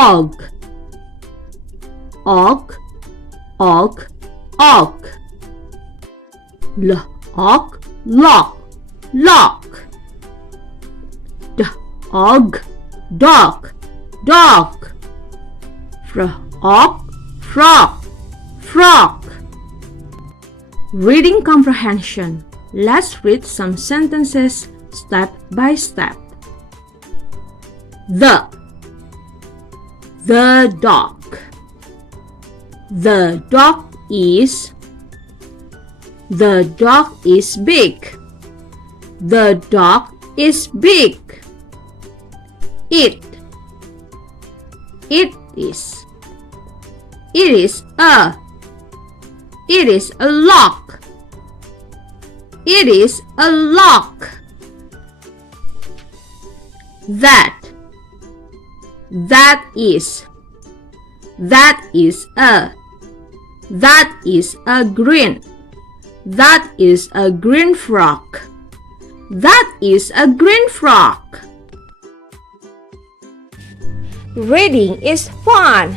og, og, og, og. Log, lock, lock. Dog, dog, dog. Frog, frog, frog. Reading comprehension. Let's read some sentences step by step. The dog. The dog is big. The dog is big. It is a lock. It is a lock. That is a green frog. That is a green frog. Reading is fun.